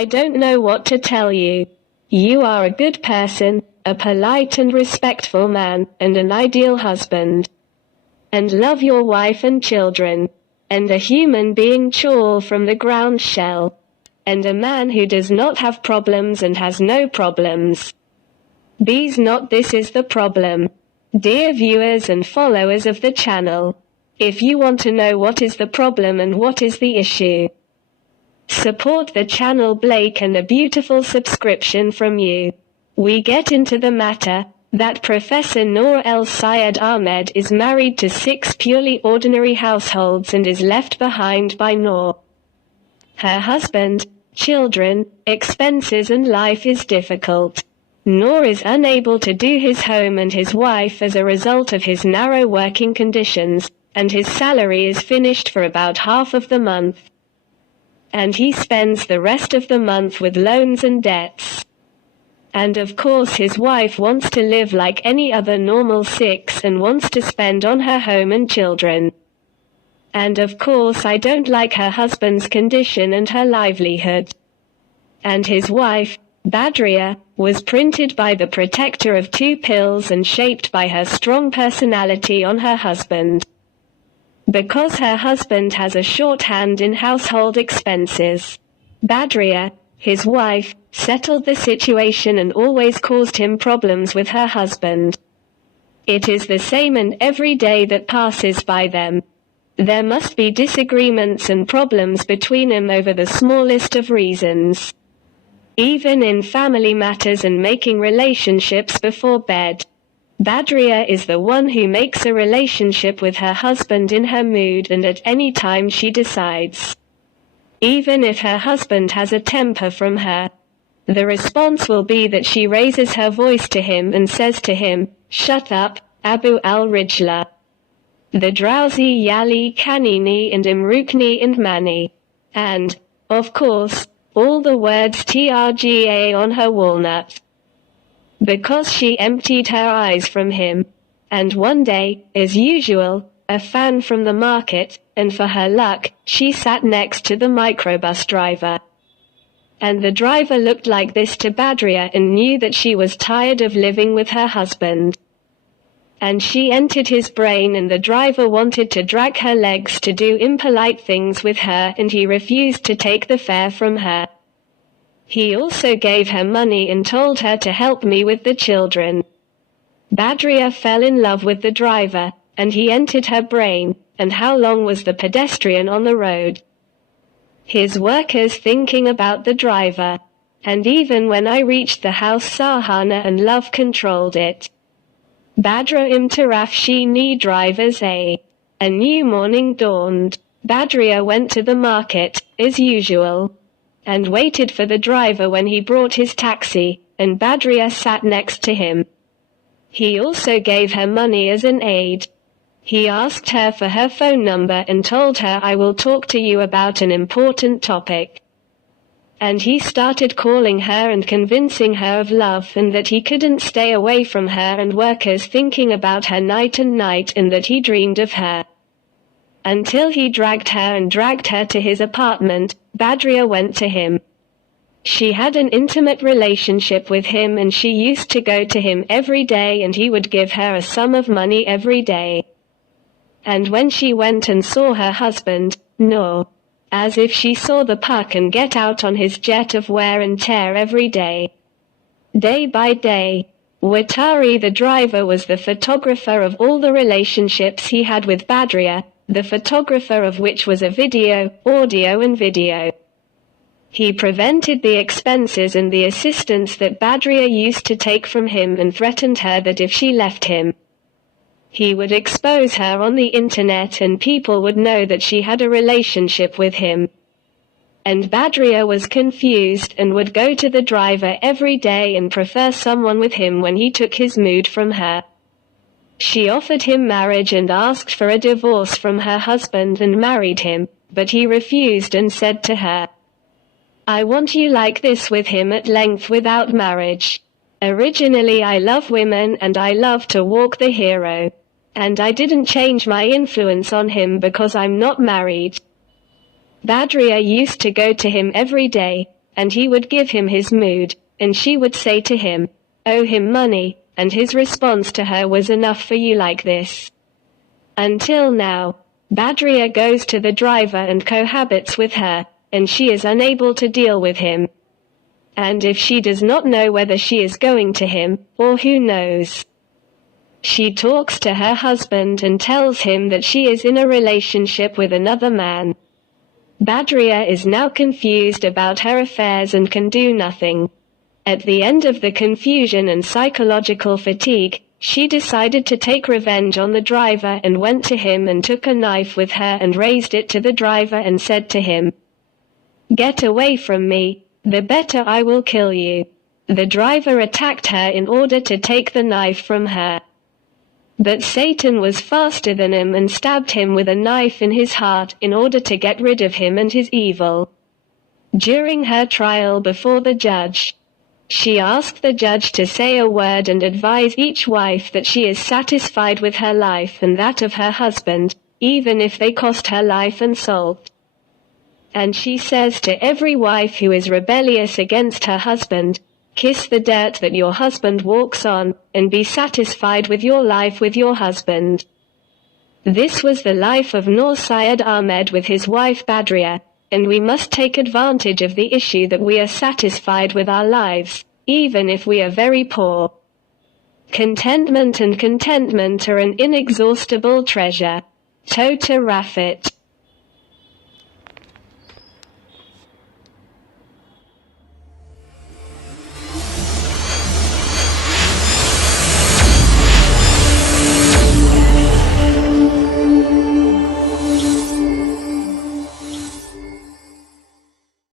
I don't know what to tell you. You are a good person, a polite and respectful man, and an ideal husband. And love your wife and children. And a human being tall from the ground shell. And a man who does not have problems and has no problems. This is the problem. Dear viewers and followers of the channel, if you want to know what is the problem and what is the issue, support the channel Blake and a beautiful subscription from you. We get into the matter, that Professor Noor El Sayed Ahmed is married to 6 purely ordinary households and is left behind by Noor. Her husband, children, expenses and life is difficult. Noor is unable to do his home and his wife as a result of his narrow working conditions, and his salary is finished for about half of the month. And he spends the rest of the month with loans and debts. And of course his wife wants to live like any other normal 6 and wants to spend on her home and children. And of course I don't like her husband's condition and her livelihood. And his wife, Badria, was printed by the protector of 2 pills and shaped by her strong personality on her husband. Because her husband has a shorthand in household expenses. Badria, his wife, settled the situation and always caused him problems with her husband. It is the same and every day that passes by them. There must be disagreements and problems between them over the smallest of reasons. Even in family matters and making relationships before bed. Badria is the one who makes a relationship with her husband in her mood and at any time she decides. Even if her husband has a temper from her, the response will be that she raises her voice to him and says to him, "Shut up, Abu al-Rijla." The drowsy Yali Kanini and Imrukni and Mani. And, of course, all the words trga on her walnut. Because she emptied her eyes from him. And one day, as usual, a fan from the market, and for her luck, she sat next to the microbus driver. And the driver looked like this to Badria and knew that she was tired of living with her husband. And she entered his brain and the driver wanted to drag her legs to do impolite things with her and he refused to take the fare from her. He also gave her money and told her to help me with the children. Badria fell in love with the driver, and he entered her brain, and how long was the pedestrian on the road? His workers thinking about the driver. And even when I reached the house Sahana and love controlled it. Badra imtaraf she ni drivers a. A new morning dawned. Badria went to the market, as usual. And waited for the driver when he brought his taxi, and Badria sat next to him. He also gave her money as an aid. He asked her for her phone number and told her I will talk to you about an important topic. And he started calling her and convincing her of love and that he couldn't stay away from her and workers thinking about her night and night and that he dreamed of her. Until he dragged her to his apartment, Badria went to him. She had an intimate relationship with him and she used to go to him every day and he would give her a sum of money every day. And when she went and saw her husband, Noor, as if she saw the puck and get out on his jet of wear and tear every day. Day by day, Watari the driver was the photographer of all the relationships he had with Badria, the photographer of which was a video, audio and video. He prevented the expenses and the assistance that Badria used to take from him and threatened her that if she left him, he would expose her on the internet and people would know that she had a relationship with him. And Badria was confused and would go to the driver every day and prefer someone with him when he took his mood from her. She offered him marriage and asked for a divorce from her husband and married him, but he refused and said to her, "I want you like this with him at length without marriage. Originally I love women and I love to walk the hero. And I didn't change my influence on him because I'm not married." Badria used to go to him every day, and he would give him his mood, and she would say to him, owe him money, and his response to her was enough for you like this. Until now, Badria goes to the driver and cohabits with her, and she is unable to deal with him. And if she does not know whether she is going to him, or who knows. She talks to her husband and tells him that she is in a relationship with another man. Badria is now confused about her affairs and can do nothing. At the end of the confusion and psychological fatigue, she decided to take revenge on the driver and went to him and took a knife with her and raised it to the driver and said to him, "Get away from me, the better I will kill you." The driver attacked her in order to take the knife from her. But Satan was faster than him and stabbed him with a knife in his heart in order to get rid of him and his evil. During her trial before the judge, she asked the judge to say a word and advise each wife that she is satisfied with her life and that of her husband, even if they cost her life and soul. And she says to every wife who is rebellious against her husband, kiss the dirt that your husband walks on, and be satisfied with your life with your husband. This was the life of Nur Syed Ahmed with his wife Badria, and we must take advantage of the issue that we are satisfied with our lives, even if we are very poor. Contentment and contentment are an inexhaustible treasure. Tota Rafit.